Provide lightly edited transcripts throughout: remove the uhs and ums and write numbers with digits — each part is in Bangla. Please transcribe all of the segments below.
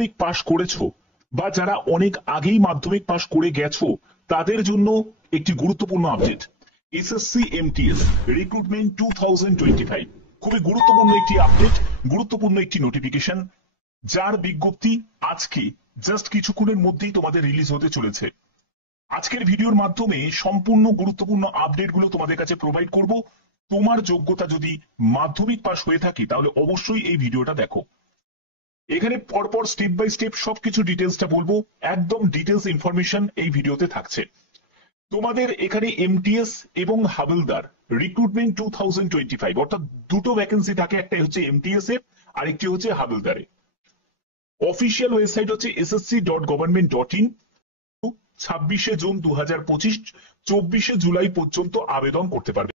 মাধ্যমিক পাশ করেছো বা যারা অনেক আগেই মাধ্যমিক পাশ করে গেছো তাদের জন্য একটি গুরুত্বপূর্ণ আপডেট। এসএসসি এমটিএস রিক্রুটমেন্ট 2025 খুবই গুরুত্বপূর্ণ একটি আপডেট, গুরুত্বপূর্ণ একটি নোটিফিকেশন, যার বিজ্ঞপ্তি আজকে জাস্ট কিছুক্ষণের মধ্যেই তোমাদের রিলিজ হতে চলেছে। আজকের ভিডিওর মাধ্যমে সম্পূর্ণ গুরুত্বপূর্ণ আপডেটগুলো তোমাদের কাছে প্রোভাইড করব। তোমার যোগ্যতা যদি মাধ্যমিক পাশ হয়ে থাকে তাহলে অবশ্যই এই ভিডিওটা দেখো। এখানে পরপর স্টেপ বাই স্টেপ সবকিছু ডিটেলসটা বলবো, একদম ডিটেলস ইনফরমেশন এই ভিডিওতে থাকছে। তোমাদের এখানে এমটিএস এবং হাবিলদার রিক্রুটমেন্ট 2025 অর্থাৎ দুটো ভ্যাকেন্সি থাকে, একটা হচ্ছে এমটিএস এ আর একটি হচ্ছে হাবিলদারে। অফিসিয়াল ওয়েবসাইট হচ্ছে ssc.government.in। 26শে জুন 2025 24শে জুলাই পর্যন্ত আবেদন করতে পারবে।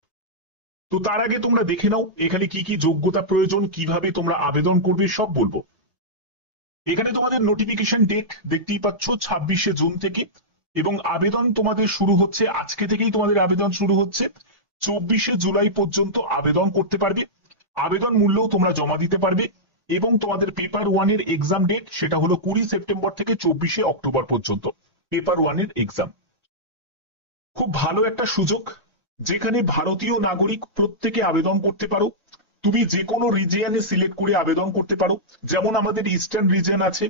তো তার আগে তোমরা দেখে নাও এখানে কি কি যোগ্যতা প্রয়োজন, কিভাবে তোমরা আবেদন করবে সব বলবো। এখানে তোমাদের নোটিফিকেশন ডেট দেখতেই পাচ্ছ 26শে জুন থেকে, এবং আবেদন তোমাদের শুরু হচ্ছে আজকে থেকেই। তোমাদের আবেদন শুরু হচ্ছে 24শে জুলাই পর্যন্ত আবেদন করতে পারবে। আবেদন মূল্যও তোমরা জমা দিতে পারবে, এবং তোমাদের পেপার 1 এর এক্সাম ডেট সেটা হলো 20 সেপ্টেম্বর থেকে 24শে অক্টোবর পর্যন্ত পেপার 1 এর এক্সাম। খুব ভালো একটা সুযোগ, যেখানে ভারতীয় নাগরিক প্রত্যেকে আবেদন করতে পারো। তুমি যে কোনো রিজিয়নে সিলেক্ট করে আবেদন করতে পারো, যেমন আমাদের ইস্টার্ন রিজিয়ন আছে,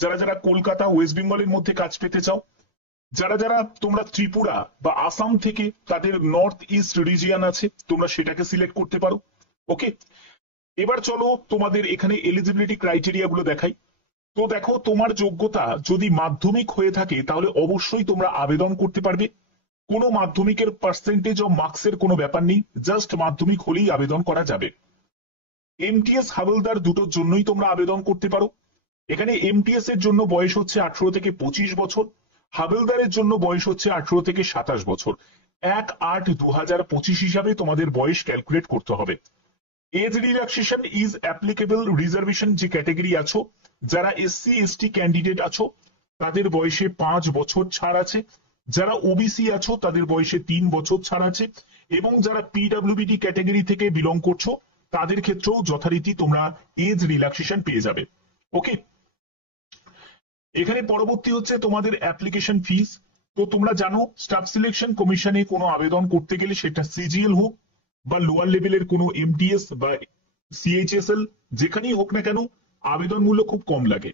যারা যারা কলকাতা ওয়েস্ট বেঙ্গলের মধ্যে কাজ পেতে চাও, যারা যারা তোমরা ত্রিপুরা বা আসাম থেকে তাদের নর্থ ইস্ট রিজিয়ন আছে, তোমরা সেটাকে সিলেক্ট করতে পারো। ওকে, এবার চলো তোমাদের এখানে এলিজিবিলিটি ক্রাইটেরিয়া গুলো দেখাই। তো দেখো, তোমার যোগ্যতা যদি মাধ্যমিক হয়ে থাকে তাহলে অবশ্যই তোমরা আবেদন করতে পারবে। কোনো মাধ্যমিকের পার্সেন্টেজ অফ মার্কসের কোনো ব্যাপার নেই, জাস্ট মাধ্যমিক হলেই আবেদন করা যাবে। এমটিএস হাবিলদার দুটোর জন্যই তোমরা আবেদন করতে পারো। এখানে এমটিএস এর জন্য বয়স হচ্ছে 18 থেকে 25 বছর, হাবিলদারের জন্য বয়স হচ্ছে 18 থেকে 27 বছর। 1/8/2025 হিসাবে তোমাদের বয়স ক্যালকুলেট করতে হবে। Age relaxation is applicable reservation যে ক্যাটাগরি আছো, যারা এসসি এসটি ক্যান্ডিডেট আছো তাদের বয়সে 5 বছর ছাড় আছে, যারা ওবিসি আছো তাদের বয়সে 3 বছর ছাড় আছে, এবং যারা পিডব্লিউবিডি ক্যাটাগরি থেকে বিলং করছো তাদের ক্ষেত্রেও যথারীতি তোমরা এজ রিল্যাক্সেশন পেয়ে যাবে। ওকে, এখানে পরবর্তী হচ্ছে তোমাদের অ্যাপ্লিকেশন ফিস। তো তোমরা জানো স্টাফ সিলেকশন কমিশনে কোনো আবেদন করতে গেলে সেটা সিজিএল হোক বা লোয়ার লেভেলের কোনো এমটিএস বা সিএইচএসএল যেখানেই হোক না কেন, আবেদন মূল্য খুব কম লাগে।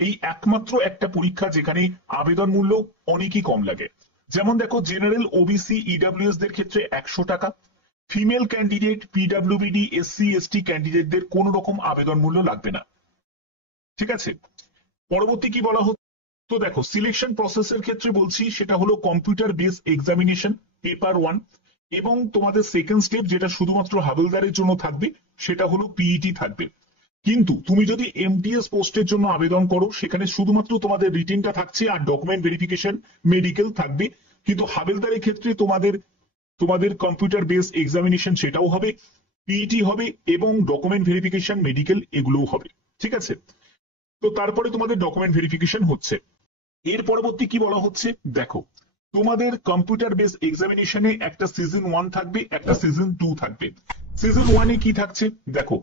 এই একমাত্র একটা পরীক্ষা যেখানে আবেদন মূল্য অনেকই কম লাগে। যেমন দেখো, জেনারেল ওবিসি ইডব্লিউএস দের ক্ষেত্রে 100 টাকা, ফিমেল ক্যান্ডিডেট পিডব্লিউবিডি এসসি এসটি ক্যান্ডিডেটদের কোন রকম আবেদন মূল্য লাগবে না। ঠিক আছে, পরবর্তী কি বলা হচ্ছে, তো দেখো সিলেকশন প্রসেসের ক্ষেত্রে বলছি সেটা হলো কম্পিউটার বেস এক্সামিনেশন পেপার 1, এবং তোমাদের সেকেন্ড স্টেপ যেটা শুধুমাত্র হাবিলদারের জন্য থাকবে সেটা হলো পিইটি থাকবে। কিন্তু তুমি যদি এমটিএস পোস্টের জন্য আবেদন করো সেখানে শুধুমাত্র তোমাদের রিটেনটা থাকছে আর ডকুমেন্ট ভেরিফিকেশন মেডিকেল থাকবে। কিন্তু হাবিলদারের ক্ষেত্রে তোমাদের কম্পিউটার বেস এক্সামিনেশন সেটাও হবে, পিইটি হবে, এবং ডকুমেন্ট ভেরিফিকেশন মেডিকেল এগুলোও হবে। ঠিক আছে, তো তারপরে তোমাদের ডকুমেন্ট ভেরিফিকেশন হচ্ছে। এর পরবর্তী কি বলা হচ্ছে, দেখো তোমাদের কম্পিউটার বেস এক্সামিনেশনে একটা সিজন 1 থাকবে, একটা সিজন 2 থাকবে। সিজন 1 এ কি থাকছে দেখো,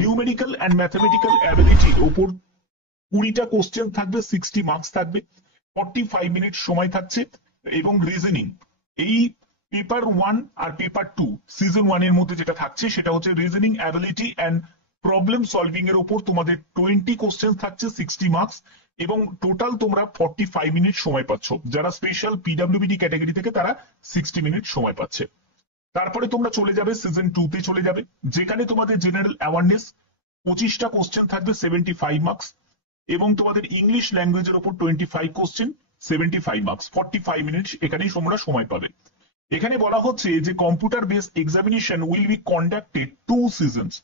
নিউমেরিক্যাল এন্ড ম্যাথমেটিক্যাল অ্যাবিলিটির উপর 20টা কোশ্চেন থাকবে, 60 মার্কস থাকবে, 45 মিনিট সময় থাকছে, এবং রিজনিং। এই পেপার 1 আর পেপার 2 সিজন 1 এর মধ্যে যেটা থাকছে সেটা হচ্ছে reasoning ability and problem solving এর উপর তোমাদের 20 কোশ্চেন থাকছে, 60 মার্কস, এবং টোটাল তোমরা 45 মিনিট সময় পাচ্ছ। যারা স্পেশাল পিডব্লিউবিডি ক্যাটাগরি থেকে তারা 60 মিনিট সময় পাচ্ছে। তারপরে তোমরা চলে যাবে সিজন 2 তে চলে যাবে, যেখানে তোমাদের জেনারেল অ্যাওয়ারনেস 25টা কোশ্চেন থাকবে, 75 মার্কস, এবং তোমাদের ইংলিশ ল্যাঙ্গুয়েজের উপর 25 কোশ্চেন, 75 মার্কস, 45 মিনিট এখানেই তোমরা সময় পাবে। এখানে বলা হচ্ছে যে computer base examination will be conducted 2 seasons,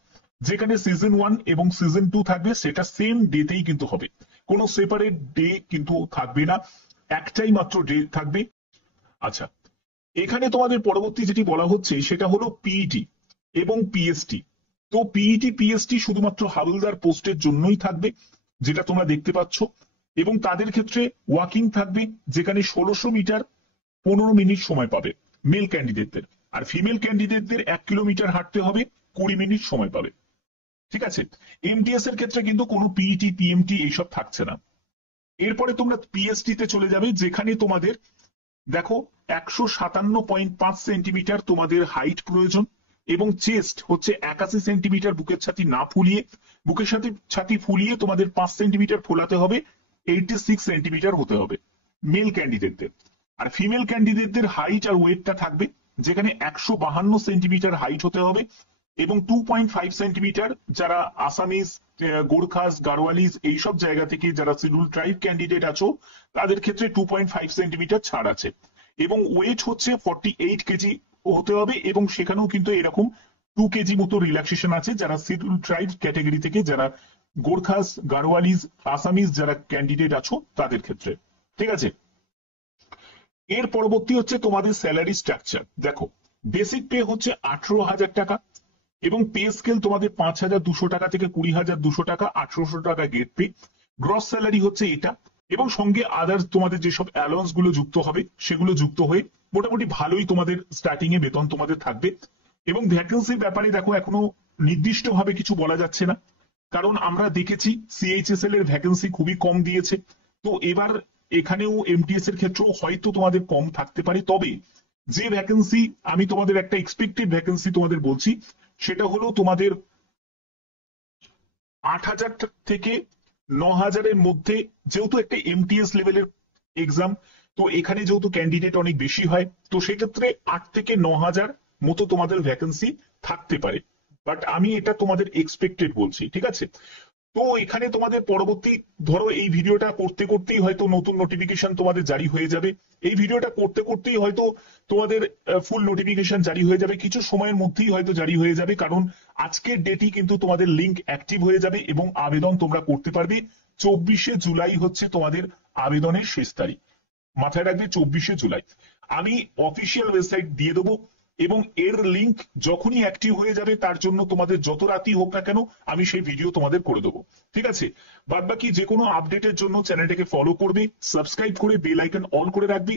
যেখানে সিজন 1 এবং সিজন 2 থাকবে সেটা সেম ডেতেই কিন্তু হবে, কোনো সেপারেট ডে কিন্তু থাকবে না, একটাই মাত্র ডে থাকবে। আচ্ছা, এখানে তোমাদের পরবর্তী যেটি বলা হচ্ছে সেটা হলো পিইটি এবং পিএসটি। তো পিইটি পিএসটি শুধুমাত্র হাবিলদার পোস্টের জন্যই থাকবে, যেটা তোমরা দেখতে পাচ্ছ, এবং তাদের ক্ষেত্রে ওয়াকিং থাকবে, যেখানে 1600 মিটার 15 মিনিট সময় পাবে মেল ক্যান্ডিডেটদের, আর ফিমেল ক্যান্ডিডেটদের 1 কিলোমিটার হাঁটতে হবে, 20 মিনিট সময় পাবে। ঠিক আছে। এমটিএস এর ক্ষেত্রে কিন্তু কোনো পিইটি পিএমটি এইসব থাকছে না। এরপরে তোমরা পিএসটি তে চলে যাবে, যেখানে তোমাদের দেখো 157.5 সেন্টিমিটার তোমাদের হাইট প্রয়োজন, এবং চেস্ট হচ্ছে 81 সেন্টিমিটার বুকের ছাতি না ফুলিয়ে, বুকের ছাতি ফুলিয়ে তোমাদের 5 সেন্টিমিটার ফোলাতে হবে, 86 সেন্টিমিটার হতে হবে মেল ক্যান্ডিডেটদের। আর ফিমেল ক্যান্ডিডেটদের হাইট আর ওয়েটটা থাকবে, যেখানে 152 সেন্টিমিটার হাইট হতে হবে এবং 2.5 সেন্টিমিটার যারা আসামিজ, গোর্খাস, গাড়োয়ালিজ এইসব জায়গা থেকে যারা শিডিউল ট্রাইব ক্যান্ডিডেট আছো তাদের ক্ষেত্রে 2.5 সেন্টিমিটার ছাড় আছে, এবং ওয়েট হচ্ছে 48 কেজি হতে হবে, এবং সেখানেও কিন্তু এরকম 2 কেজি মতো রিল্যাক্সেশন আছে যারা শিডিউল ট্রাইব ক্যাটাগরি থেকে, যারা গোর্খাস, গাড়োয়ালিজ, আসামিজ যারা ক্যান্ডিডেট আছো তাদের ক্ষেত্রে। ঠিক আছে। এর পরবর্তী হচ্ছে তোমাদের স্যালারি স্ট্রাকচার। দেখো বেসিক পে হচ্ছে 18,000 টাকা, এবং পে স্কেল তোমাদের 5,200 টাকা থেকে 20,200 টাকা, 1,800 টাকা গেট পে। গ্রস স্যালারি হচ্ছে এটা, এবং সঙ্গে আদার্স তোমাদের যেসব অ্যালাউন্স গুলো যুক্ত হবে সেগুলো যুক্ত হয়ে মোটামুটি ভালোই তোমাদের স্টার্টিং এ বেতন তোমাদের থাকবে। এবং ভ্যাকেন্সির ব্যাপারে দেখো এখনো নির্দিষ্টভাবে কিছু বলা যাচ্ছে না, কারণ আমরা দেখেছি সিএইচএসএল এর ভ্যাকেন্সি খুবই কম দিয়েছে। তো এবার এখানেও এমটিএস এর ক্ষেত্রেও হয়তো তোমাদের কম থাকতে পারে, তবে যে ভ্যাকেন্সি আমি তোমাদের একটা এক্সপেক্টেড ভ্যাকেন্সি তোমাদের বলছি, সেটা হলো তোমাদের 8,000 থেকে 9,000-এর মধ্যে, যেহেতু একটা এমটিএস লেভেলের এক্সাম, তো এখানে যেহেতু ক্যান্ডিডেট অনেক বেশি হয়, তো সেক্ষেত্রে 8 থেকে 9,000 মতো তোমাদের ভ্যাকেন্সি থাকতে পারে, বাট আমি এটা তোমাদের এক্সপেক্টেড বলছি। ঠিক আছে। তো এখানে তোমাদের পরবর্তী, ধরো এই ভিডিওটা করতে করতেই হয়তো নতুন নোটিফিকেশন তোমাদের জারি হয়ে যাবে, এই ভিডিওটা করতে করতেই হয়তো তোমাদের ফুল নোটিফিকেশন জারি হয়ে যাবে, কিছু সময়ের মধ্যেই হয়তো জারি হয়ে যাবে, কারণ আজকের ডেটই কিন্তু তোমাদের লিংক অ্যাক্টিভ হয়ে যাবে এবং আবেদন তোমরা করতে পারবে। 24শে জুলাই হচ্ছে তোমাদের আবেদনের শেষ তারিখ, মাথায় রাখবে 24শে জুলাই। আমি অফিসিয়াল ওয়েবসাইট দিয়ে দেবো, এবং এর লিংক যখনই অ্যাক্টিভ হয়ে যাবে তার জন্য তোমাদের যত রাতই হোক না কেন আমি সেই ভিডিও তোমাদের করে দেবো। ঠিক আছে। বাদ বাকি যে কোনো আপডেটের জন্য চ্যানেলটাকে ফলো করবে, সাবস্ক্রাইব করে বেল আইকন অন করে রাখবি।